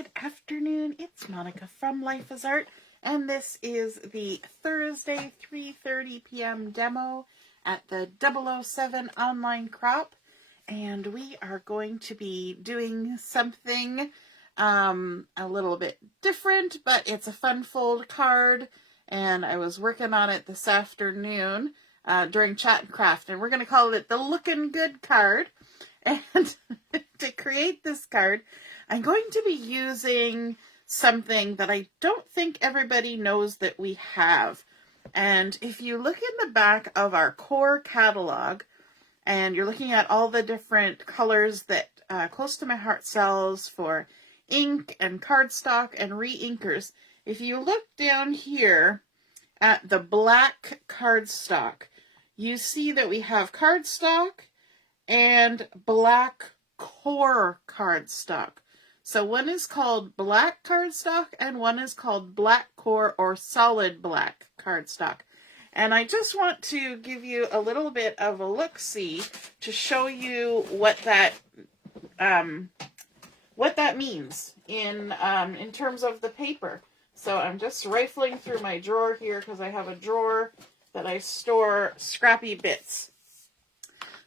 Good afternoon, it's Monica from Life is Art, and this is the Thursday 3:30 p.m. demo at the 007 online crop, and we are going to be doing something a little bit different, but it's a fun fold card, and I was working on it this afternoon during Chat and Craft, and we're going to call it the Lookin' Good card. And to create this card, I'm going to be using something that I don't think everybody knows that we have. And if you look in the back of our core catalog, and you're looking at all the different colors that Close to My Heart sells for ink and cardstock and re-inkers, if you look down here at the black cardstock, you see that we have cardstock and black core cardstock. So one is called black cardstock and one is called black core or solid black cardstock. And I just want to give you a little bit of a look-see to show you what that means in terms of the paper. So I'm just rifling through my drawer here because I have a drawer that I store scrappy bits.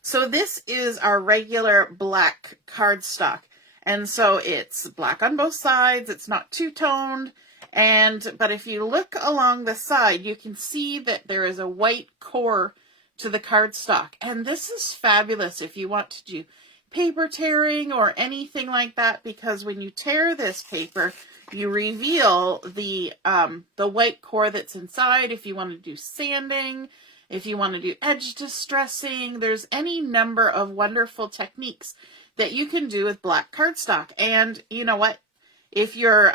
So this is our regular black cardstock. And so it's black on both sides. It's not two-toned. But if you look along the side, you can see that there is a white core to the cardstock. And this is fabulous if you want to do paper tearing or anything like that, because when you tear this paper, you reveal the white core that's inside. If you want to do sanding, if you want to do edge distressing, there's any number of wonderful techniques that you can do with black cardstock. And you know what? If you're,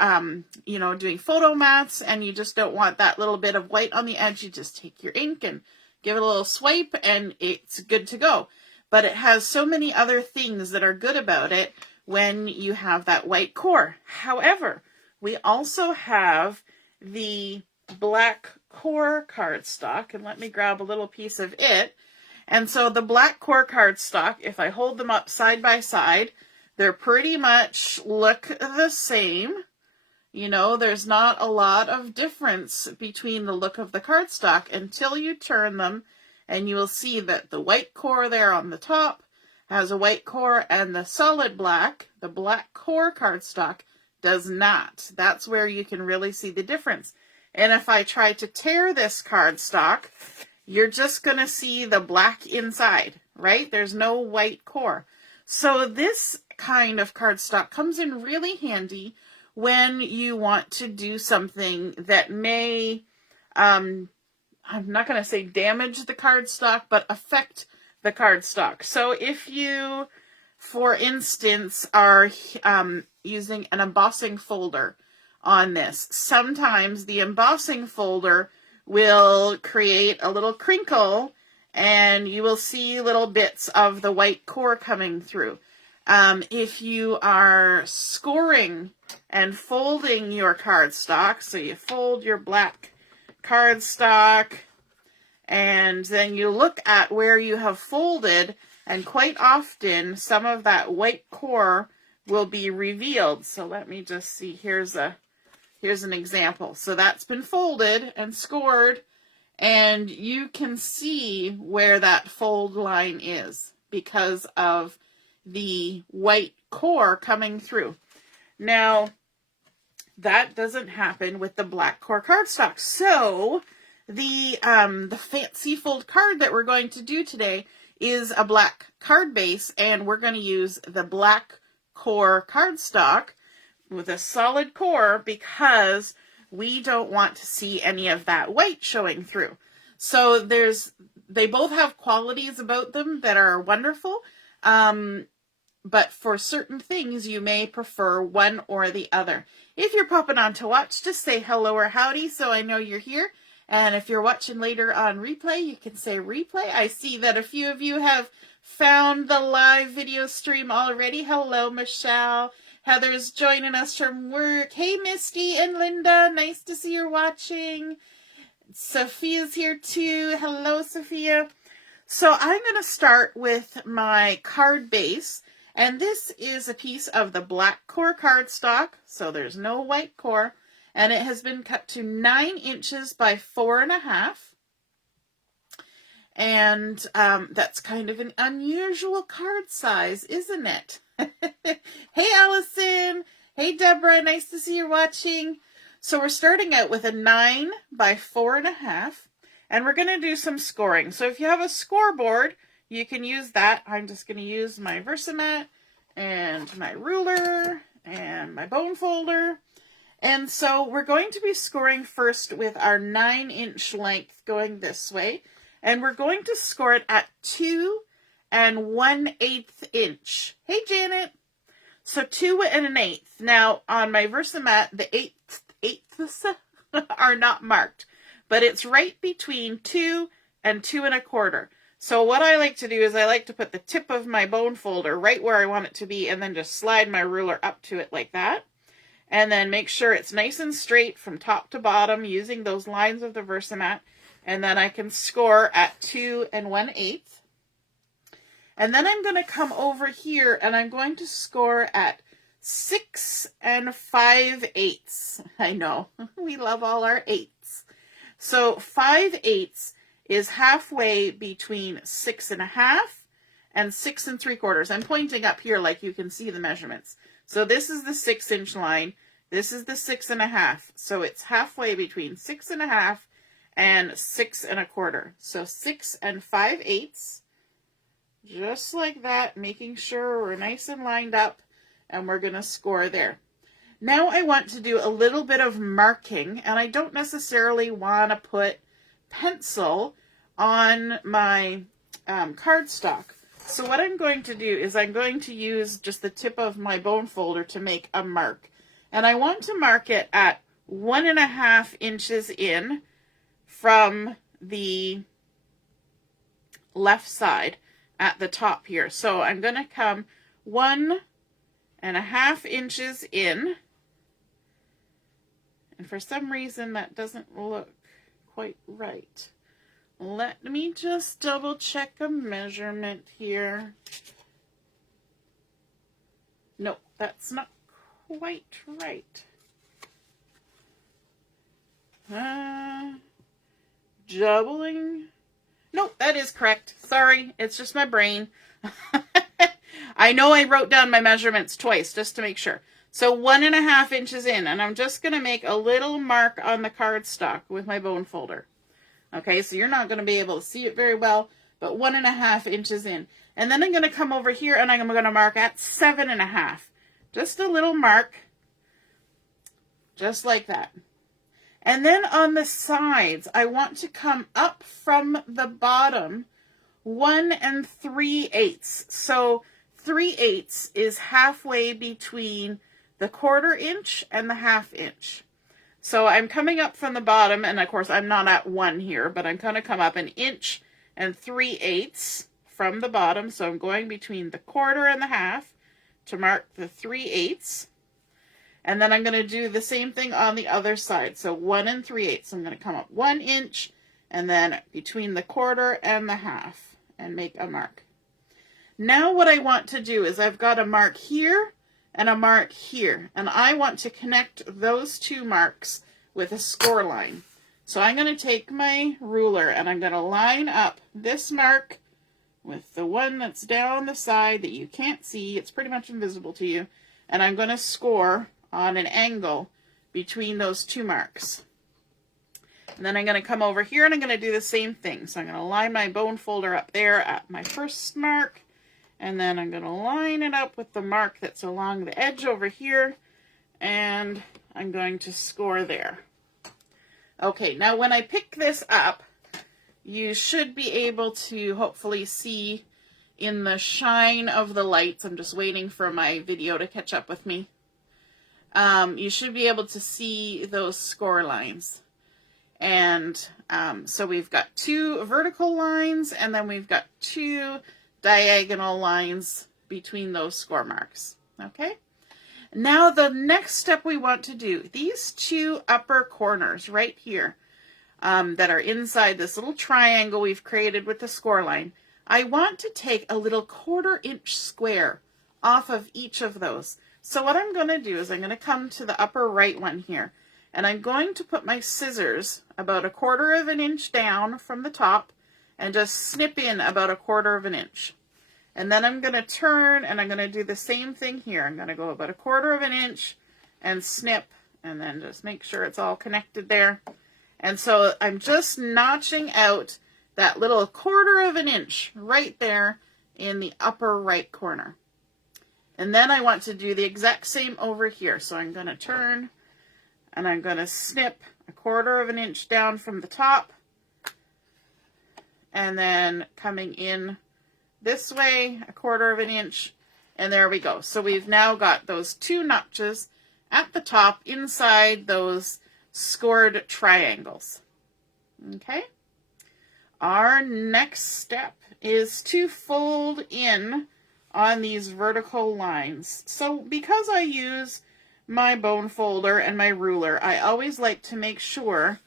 doing photo mats and you just don't want that little bit of white on the edge, you just take your ink and give it a little swipe and it's good to go. But it has so many other things that are good about it when you have that white core. However, we also have the black core cardstock, and let me grab a little piece of it. And so the black core cardstock, if I hold them up side by side, they're pretty much look the same. You know, there's not a lot of difference between the look of the cardstock until you turn them, and you will see that the white core there on the top has a white core, and the solid black, the black core cardstock, does not. That's where you can really see the difference. And if I try to tear this cardstock, you're just going to see the black inside, right? There's no white core. So this kind of cardstock comes in really handy when you want to do something that may, I'm not going to say damage the cardstock, but affect the cardstock. So if you, for instance, are using an embossing folder on this, sometimes the embossing folder will create a little crinkle and you will see little bits of the white core coming through. If you are scoring and folding your cardstock, so you fold your black cardstock and then you look at where you have folded, and quite often some of that white core will be revealed. So let me just see, here's an example. So that's been folded and scored, and you can see where that fold line is because of the white core coming through. Now, that doesn't happen with the black core cardstock. So the fancy fold card that we're going to do today is a black card base, and we're going to use the black core cardstock with a solid core because we don't want to see any of that white showing through. So they both have qualities about them that are wonderful, but for certain things you may prefer one or the other. If you're popping on to watch, just say hello or howdy so I know you're here. And if you're watching later on replay, you can say replay. I see that a few of you have found the live video stream already. Hello, Michelle. Heather's joining us from work. Hey, Misty and Linda. Nice to see you're watching. Sophia's here too. Hello, Sophia. So I'm going to start with my card base. And this is a piece of the black core cardstock, so there's no white core, and it has been cut to 9 inches by 4.5. And that's kind of an unusual card size, isn't it? Hey, Allison. Hey, Deborah. Nice to see you watching. So we're starting out with a 9 by 4.5, and we're going to do some scoring. So if you have a scoreboard, you can use that. I'm just going to use my Versamat and my ruler and my bone folder. And so we're going to be scoring first with our 9-inch length going this way. And we're going to score it at 2 1/8 inch. Hey, Janet. So 2 1/8. Now, on my Versamat, the eighths are not marked, but it's right between 2 and 2 1/4. So what I like to do is I like to put the tip of my bone folder right where I want it to be and then just slide my ruler up to it like that. And then make sure it's nice and straight from top to bottom using those lines of the Versamat. And then I can score at 2 1/8. And then I'm going to come over here and I'm going to score at 6 5/8. I know, we love all our 8s. So 5/8 is halfway between 6.5 and 6 3/4. I'm pointing up here like you can see the measurements. So this is the 6-inch line. This is the 6.5. So it's halfway between 6.5 and 6 1/4. So 6 5/8, just like that, making sure we're nice and lined up, and we're going to score there. Now I want to do a little bit of marking, and I don't necessarily want to put pencil on my cardstock. So what I'm going to do is I'm going to use just the tip of my bone folder to make a mark. And I want to mark it at 1.5 inches in from the left side at the top here. So I'm going to come 1.5 inches in. And for some reason that doesn't look quite right. Let me just double check a measurement here. No, that's not quite right. Doubling. Nope, that is correct. Sorry, it's just my brain. I know I wrote down my measurements twice just to make sure. So 1.5 inches in, and I'm just going to make a little mark on the cardstock with my bone folder. Okay, so you're not going to be able to see it very well, but 1.5 inches in. And then I'm going to come over here and I'm going to mark at 7.5. Just a little mark, just like that. And then on the sides, I want to come up from the bottom 1 3/8. So 3/8 is halfway between the 1/4 inch and the 1/2 inch. So I'm coming up from the bottom, and of course I'm not at 1 here, but I'm going to come up 1 3/8 from the bottom. So I'm going between the 1/4 and the 1/2 to mark the 3/8. And then I'm going to do the same thing on the other side. So 1 3/8. I'm going to come up 1 inch and then between the 1/4 and the 1/2 and make a mark. Now what I want to do is I've got a mark here and a mark here, and I want to connect those two marks with a score line. So I'm going to take my ruler and I'm going to line up this mark with the one that's down the side that you can't see. It's pretty much invisible to you. And I'm going to score on an angle between those two marks. And then I'm going to come over here and I'm going to do the same thing. So I'm going to line my bone folder up there at my first mark. And then I'm going to line it up with the mark that's along the edge over here. And I'm going to score there. Okay, now when I pick this up, you should be able to hopefully see in the shine of the lights. I'm just waiting for my video to catch up with me. You should be able to see those score lines. And so we've got 2 vertical lines, and then we've got 2 diagonal lines between those score marks. Okay? Now the next step we want to do, these 2 upper corners right here that are inside this little triangle we've created with the score line, I want to take a little 1/4 inch square off of each of those. So what I'm going to do is I'm going to come to the upper right one here, and I'm going to put my scissors about 1/4 of an inch down from the top and just snip in about 1/4 of an inch. And then I'm going to turn and I'm going to do the same thing here. I'm going to go about 1/4 of an inch and snip, and then just make sure it's all connected there. And so I'm just notching out that little 1/4 of an inch right there in the upper right corner. And then I want to do the exact same over here. So I'm going to turn and I'm going to snip 1/4 of an inch down from the top, and then coming in this way 1/4 of an inch, and there we go. So we've now got those 2 notches at the top inside those scored triangles. Okay. Our next step is to fold in on these vertical lines. So because I use my bone folder and my ruler, I always like to make sure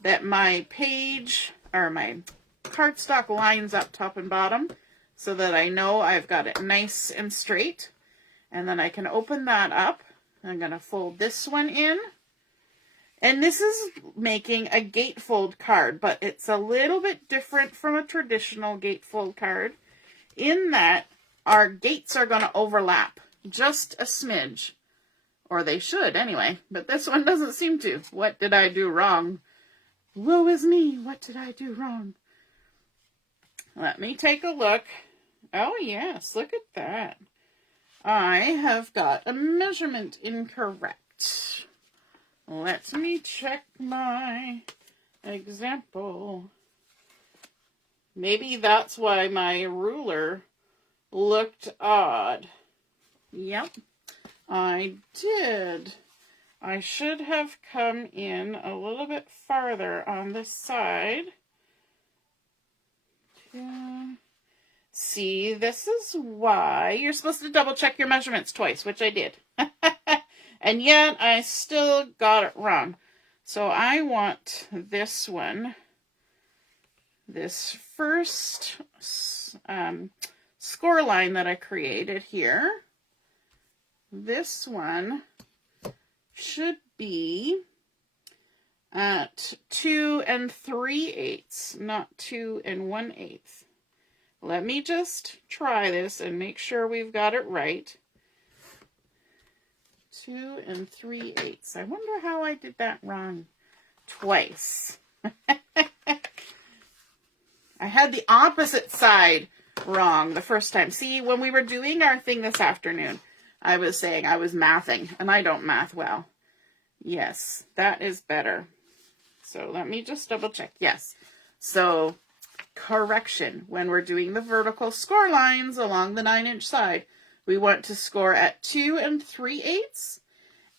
that my page or my cardstock lines up top and bottom so that I know I've got it nice and straight. And then I can open that up. I'm going to fold this one in. And this is making a gatefold card, but it's a little bit different from a traditional gatefold card in that our gates are going to overlap just a smidge, or they should anyway, but this one doesn't seem to. What did I do wrong? Woe is me, what did I do wrong? Let me take a look. Oh yes, look at that. I have got a measurement incorrect. Let me check my example. Maybe that's why my ruler looked odd. Yep, I did. I should have come in a little bit farther on this side. See, this is why you're supposed to double check your measurements twice, which I did. And yet I still got it wrong. So I want this one, this first score line that I created here. This one should be at 2 3/8, not 2 1/8. Let me just try this and make sure we've got it right. 2 3/8. I wonder how I did that wrong twice. I had the opposite side wrong the first time. See, when we were doing our thing this afternoon, I was saying I was mathing, and I don't math well. Yes, that is better. So let me just double check. Yes. So correction, when we're doing the vertical score lines along the 9-inch side, we want to score at 2 3/8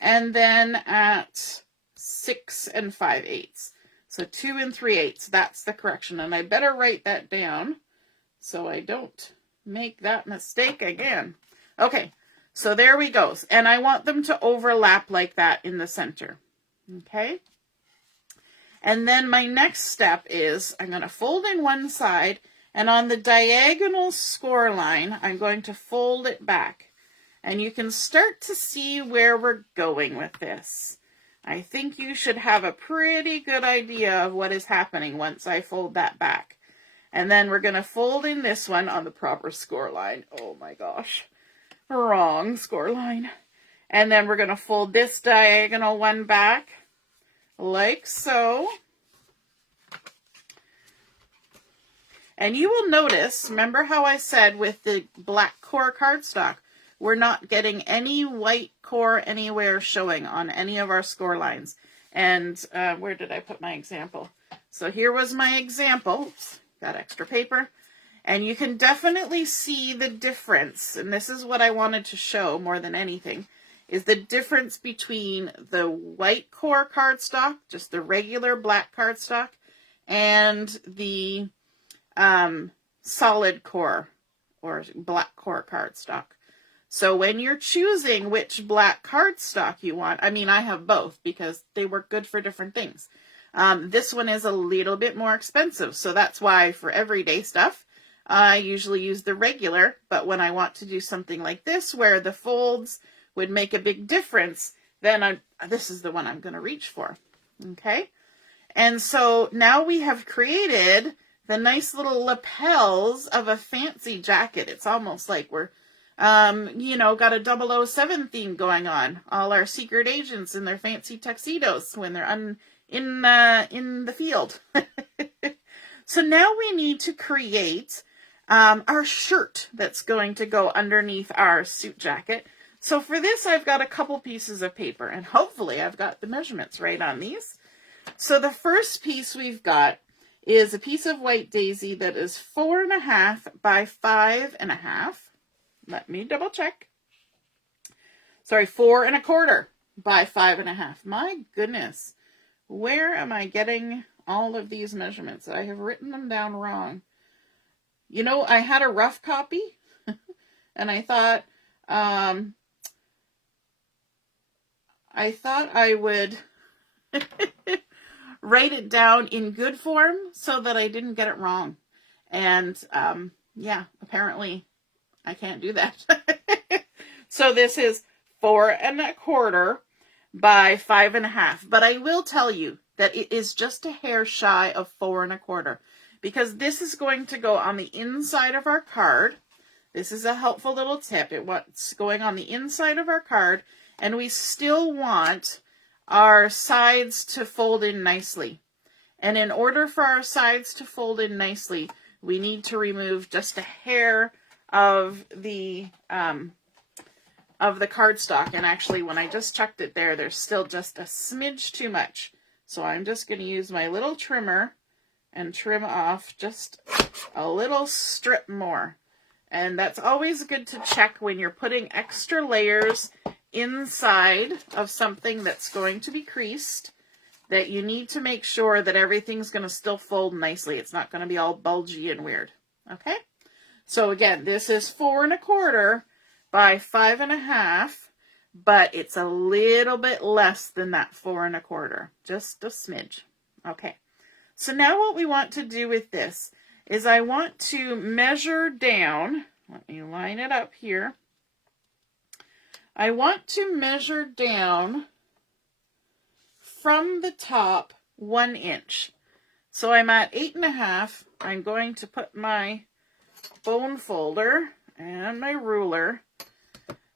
and then at 6 5/8. So 2 3/8, that's the correction. And I better write that down so I don't make that mistake again. Okay, so there we go. And I want them to overlap like that in the center. Okay. And then my next step is I'm going to fold in one side, and on the diagonal score line, I'm going to fold it back. And you can start to see where we're going with this. I think you should have a pretty good idea of what is happening once I fold that back. And then we're going to fold in this one on the proper score line. Oh my gosh, wrong score line. And then we're going to fold this diagonal one back like so. And you will notice, remember how I said with the black core cardstock, we're not getting any white core anywhere showing on any of our score lines. And where did I put my example? So here was my example. Oops, got extra paper. And you can definitely see the difference. And this is what I wanted to show more than anything, is the difference between the white core cardstock, just the regular black cardstock, and the solid core or black core cardstock. So when you're choosing which black cardstock you want, I mean, I have both because they work good for different things. This one is a little bit more expensive. So that's why for everyday stuff, I usually use the regular, but when I want to do something like this where the folds would make a big difference, then this is the one I'm going to reach for. Okay, and so now we have created the nice little lapels of a fancy jacket. It's almost like we're, you know, got a 007 theme going on. All our secret agents in their fancy tuxedos when they're in the field. So now we need to create our shirt that's going to go underneath our suit jacket. So for this, I've got a couple pieces of paper, and hopefully I've got the measurements right on these. So the first piece we've got is a piece of white daisy that is 4.5 by 5.5. Let me double check. Sorry, 4.25 by 5.5. My goodness, where am I getting all of these measurements? I have written them down wrong. You know, I had a rough copy, and I thought I would write it down in good form so that I didn't get it wrong. And yeah, apparently I can't do that. So this is 4.25 by 5.5. But I will tell you that it is just a hair shy of 4.25, because this is going to go on the inside of our card. This is a helpful little tip. It's going on the inside of our card, and we still want our sides to fold in nicely. And in order for our sides to fold in nicely, we need to remove just a hair of the cardstock. And actually, when I just checked it there, there's still just a smidge too much. So I'm just going to use my little trimmer and trim off just a little strip more. And that's always good to check when you're putting extra layers inside of something that's going to be creased, that you need to make sure that everything's going to still fold nicely. It's not going to be all bulgy and weird. Okay? So again, this is 4.25 by 5.5, but it's a little bit less than that 4.25, just a smidge. Okay. So now what we want to do with this is I want to measure down. Let me line it up here. I want to measure down from the top 1 inch. So I'm at 8.5. I'm going to put my bone folder and my ruler.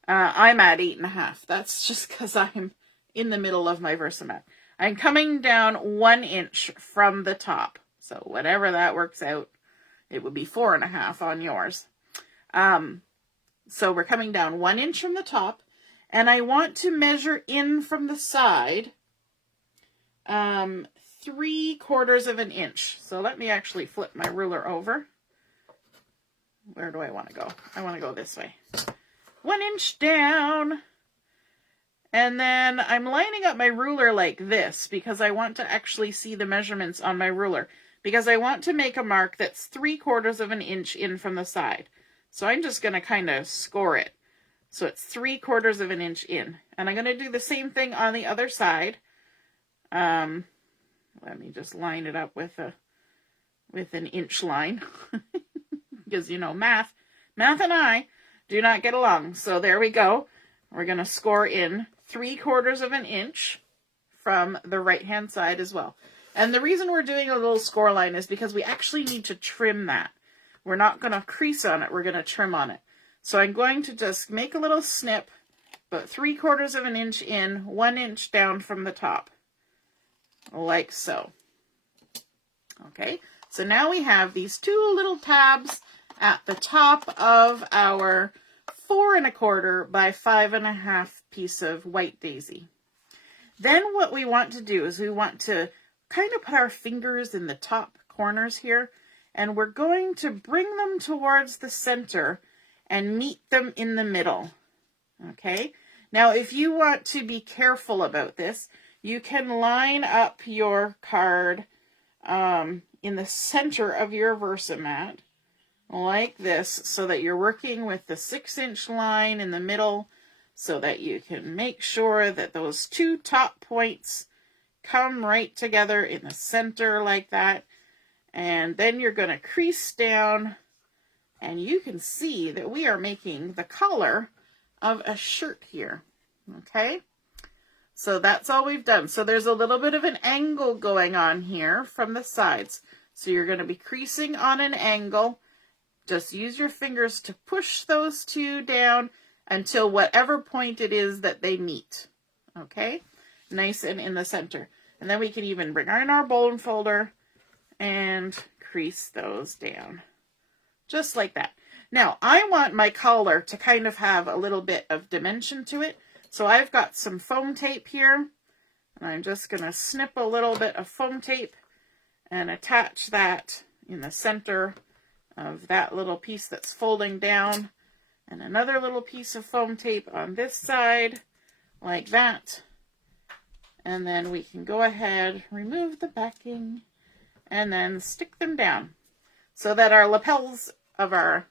I'm at 8.5. That's just because I'm in the middle of my Versamat. I'm coming down 1 inch from the top. So whatever that works out, it would be 4.5 on yours. So we're coming down 1 inch from the top, and I want to measure in from the side 3/4 of an inch. So let me actually flip my ruler over. Where do I want to go? I want to go this way. 1 inch down. And then I'm lining up my ruler like this because I want to actually see the measurements on my ruler, because I want to make a mark that's 3/4 of an inch in from the side. So I'm just going to kind of score it. So it's 3/4 of an inch in. And I'm going to do the same thing on the other side. Let me just line it up with an inch line. Because, you know, math and I do not get along. So there we go. We're going to score in 3/4 of an inch from the right-hand side as well. And the reason we're doing a little score line is because we actually need to trim that. We're not going to crease on it. We're going to trim on it. So I'm going to just make a little snip, but 3/4 of an inch in, 1 inch down from the top. Like so. Okay, so now we have these two little tabs at the top of our 4.25 by 5.5 piece of white daisy. Then what we want to do is we want to kind of put our fingers in the top corners here, and we're going to bring them towards the center and meet them in the middle. Okay, now if you want to be careful about this, you can line up your card in the center of your Versamat like this, so that you're working with the 6-inch line in the middle, so that you can make sure that those two top points come right together in the center like that. And then you're going to crease down And you can see that we are making the collar of a shirt here. Okay, so that's all we've done. So there's a little bit of an angle going on here from the sides. So you're going to be creasing on an angle. Just use your fingers to push those two down until whatever point it is that they meet. Okay, nice and in the center. And then we can even bring in our bone folder and crease those down. Just like that. Now, I want my collar to kind of have a little bit of dimension to it. So I've got some foam tape here. And I'm just going to snip a little bit of foam tape and attach that in the center of that little piece that's folding down. And another little piece of foam tape on this side, like that. And then we can go ahead, remove the backing, and then stick them down so that our lapels of our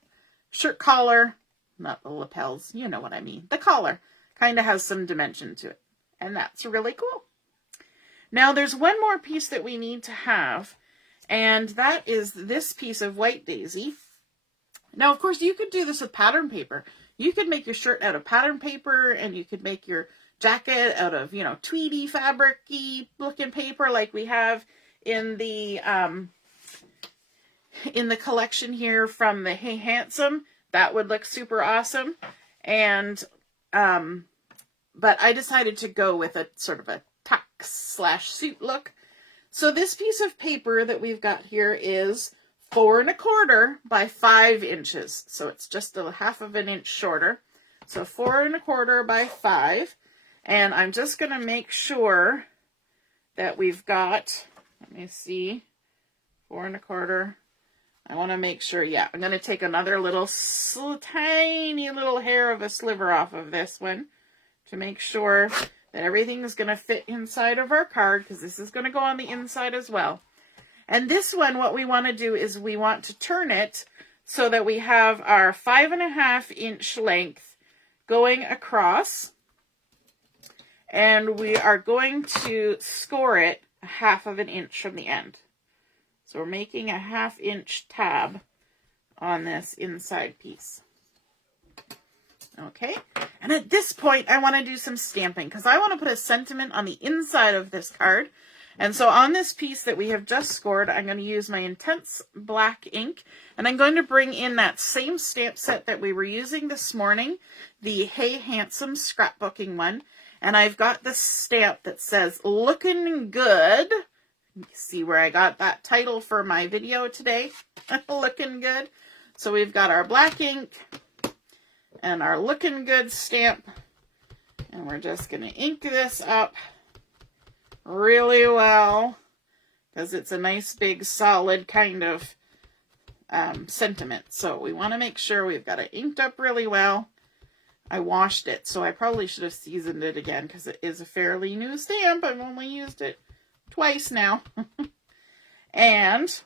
shirt collar, not the lapels, you know what I mean, the collar kind of has some dimension to it. And that's really cool. Now there's one more piece that we need to have, and that is this piece of white daisy. Now, of course, you could do this with pattern paper. You could make your shirt out of pattern paper, and you could make your jacket out of, you know, tweedy, fabric-y looking paper like we have in the collection here from the Hey Handsome. That would look super awesome. And but I decided to go with a sort of a tux/suit look. So this piece of paper that we've got here is 4 1/4 by 5 inches. So it's just a 1/2 inch shorter. So 4 1/4 by 5. And I'm just going to make sure that we've got, let me see, 4 1/4. I want to make sure, yeah, I'm going to take another little tiny little hair of a sliver off of this one to make sure that everything is going to fit inside of our card, because this is going to go on the inside as well. And this one, what we want to do is we want to turn it so that we have our 5 1/2 inch length going across. And we are going to score it 1/2 inch from the end. So we're making a 1/2 inch tab on this inside piece. Okay, and at this point I want to do some stamping because I want to put a sentiment on the inside of this card. And so on this piece that we have just scored, I'm going to use my intense black ink, and I'm going to bring in that same stamp set that we were using this morning, the Hey Handsome Scrapbooking one. And I've got the stamp that says Lookin Good. You see where I got that title for my video today. Lookin Good. So we've got our black ink and our Lookin Good stamp. And we're just going to ink this up really well, because it's a nice big solid kind of sentiment. So we want to make sure we've got it inked up really well. I washed it, so I probably should have seasoned it again because it is a fairly new stamp. I've only used it twice now. And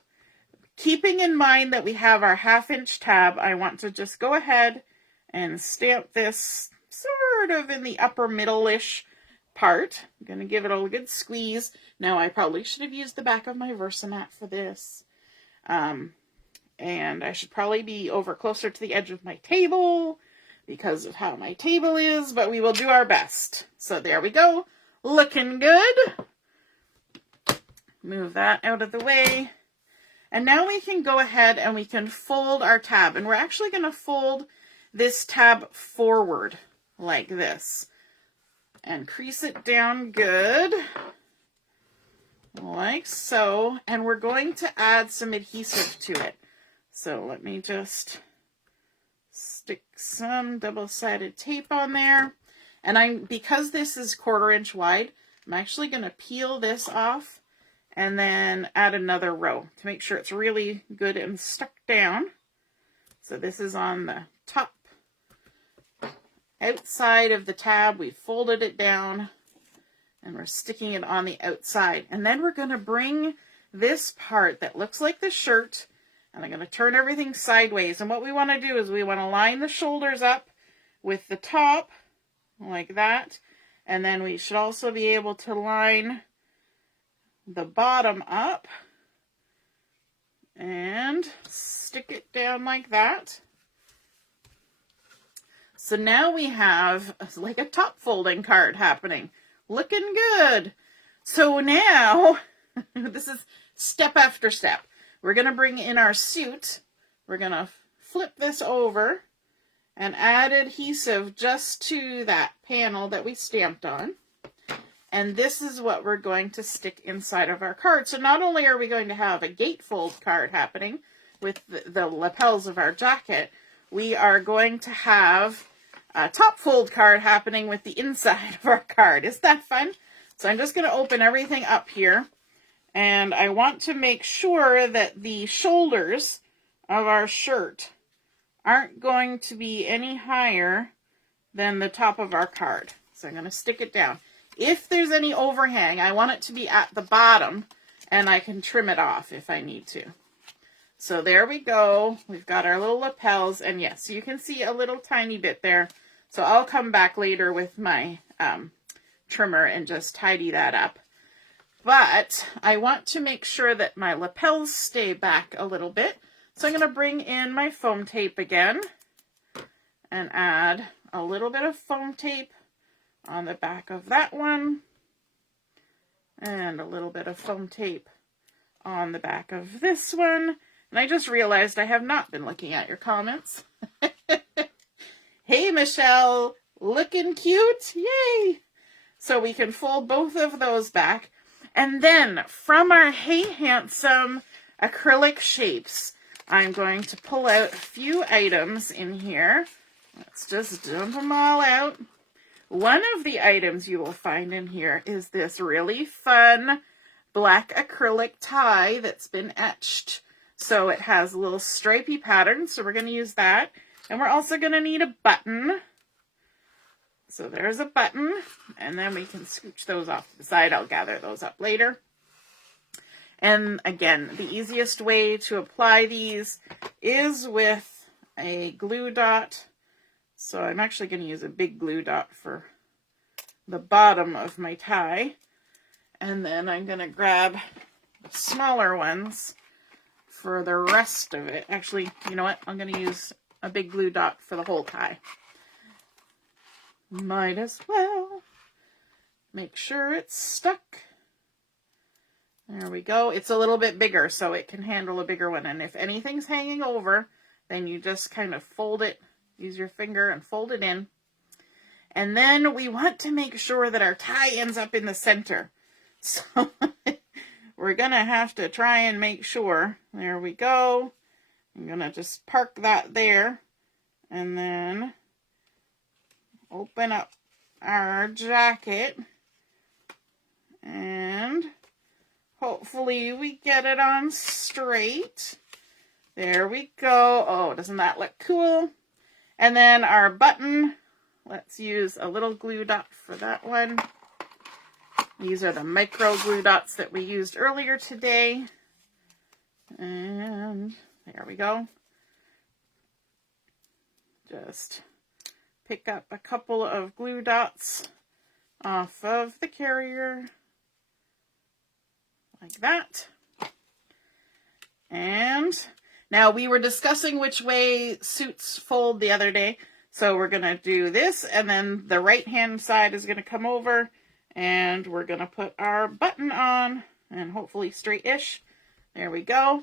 keeping in mind that we have our 1/2 inch tab, I want to just go ahead and stamp this sort of in the upper middle-ish part. I'm going to give it a good squeeze. Now, I probably should have used the back of my Versamat for this. And I should probably be over closer to the edge of my table because of how my table is, but we will do our best. So there we go. Looking good. Move that out of the way. And now we can go ahead and we can fold our tab. And we're actually going to fold this tab forward like this. And crease it down good. Like so. And we're going to add some adhesive to it. So let me just stick some double-sided tape on there. And because this is 1/4 inch wide, I'm actually going to peel this off and then add another row to make sure it's really good and stuck down. So this is on the top outside of the tab. We folded it down and we're sticking it on the outside. And then we're going to bring this part that looks like the shirt, and I'm going to turn everything sideways. And what we want to do is we want to line the shoulders up with the top, like that. And then we should also be able to line the bottom up and stick it down like that. So now we have like a top folding card happening. Looking good. So now, this is step after step. We're going to bring in our suit. We're going to flip this over and add adhesive just to that panel that we stamped on. And this is what we're going to stick inside of our card. So not only are we going to have a gatefold card happening with the lapels of our jacket, we are going to have a top fold card happening with the inside of our card. Isn't that fun? So I'm just going to open everything up here. And I want to make sure that the shoulders of our shirt aren't going to be any higher than the top of our card. So I'm going to stick it down. If there's any overhang, I want it to be at the bottom, and I can trim it off if I need to. So there we go. We've got our little lapels, and yes, you can see a little tiny bit there. So I'll come back later with my trimmer and just tidy that up. But I want to make sure that my lapels stay back a little bit. So I'm going to bring in my foam tape again and add a little bit of foam tape on the back of that one, and a little bit of foam tape on the back of this one. And I just realized I have not been looking at your comments. Hey, Michelle, looking cute. Yay. So we can fold both of those back. And then from our Hey Handsome acrylic shapes, I'm going to pull out a few items in here. Let's just dump them all out. One of the items you will find in here is this really fun black acrylic tie that's been etched. So it has a little stripy pattern, so we're going to use that. And we're also going to need a button. So there's a button, and then we can scooch those off to the side. I'll gather those up later. And again, the easiest way to apply these is with a glue dot. So I'm actually going to use a big glue dot for the bottom of my tie. And then I'm going to grab the smaller ones for the rest of it. Actually, you know what? I'm going to use a big glue dot for the whole tie. Might as well. Make sure it's stuck. There we go. It's a little bit bigger, so it can handle a bigger one. And if anything's hanging over, then you just kind of fold it. Use your finger and fold it in. And then we want to make sure that our tie ends up in the center. So we're going to have to try and make sure. There we go. I'm going to just park that there. And then open up our jacket. And hopefully we get it on straight. There we go. Oh, doesn't that look cool? And then our button, let's use a little glue dot for that one. These are the micro glue dots that we used earlier today. And there we go. Just pick up a couple of glue dots off of the carrier, like that. And now we were discussing which way suits fold the other day. So we're going to do this, and then the right hand side is going to come over, and we're going to put our button on, and hopefully straight-ish. There we go.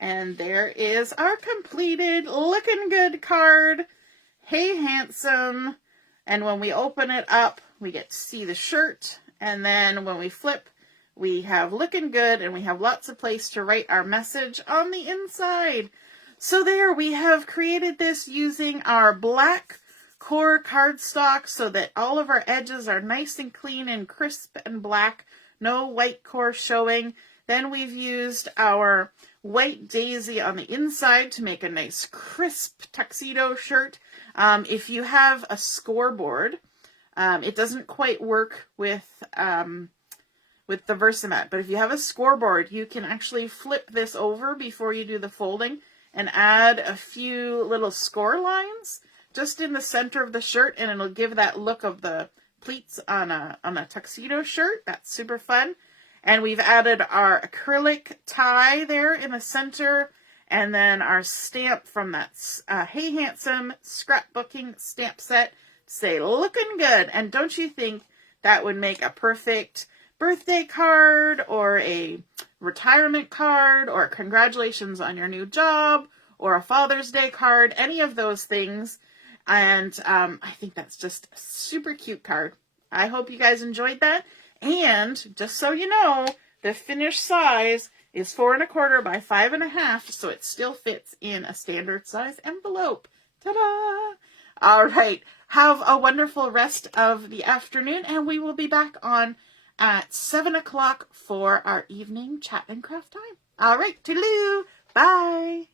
And there is our completed Looking Good card. Hey Handsome. And when we open it up, we get to see the shirt. And then when we flip, we have Looking Good, and we have lots of place to write our message on the inside. So there, we have created this using our black core cardstock so that all of our edges are nice and clean and crisp and black. No white core showing. Then we've used our white daisy on the inside to make a nice crisp tuxedo shirt. If you have a scoreboard, it doesn't quite work with the Versamat, but if you have a scoreboard, you can actually flip this over before you do the folding and add a few little score lines just in the center of the shirt, and it'll give that look of the pleats on a tuxedo shirt. That's super fun. And we've added our acrylic tie there in the center, and then our stamp from that Hey Handsome Scrapbooking stamp set. Say, looking good. And don't you think that would make a perfect birthday card or a retirement card or congratulations on your new job or a Father's Day card, any of those things. And I think that's just a super cute card. I hope you guys enjoyed that. And just so you know, the finished size is 4 1/4 by 5 1/2, so it still fits in a standard size envelope. Ta-da! All right. Have a wonderful rest of the afternoon, and we will be back on at 7 o'clock for our evening chat and craft time. All right. Toodaloo. Bye.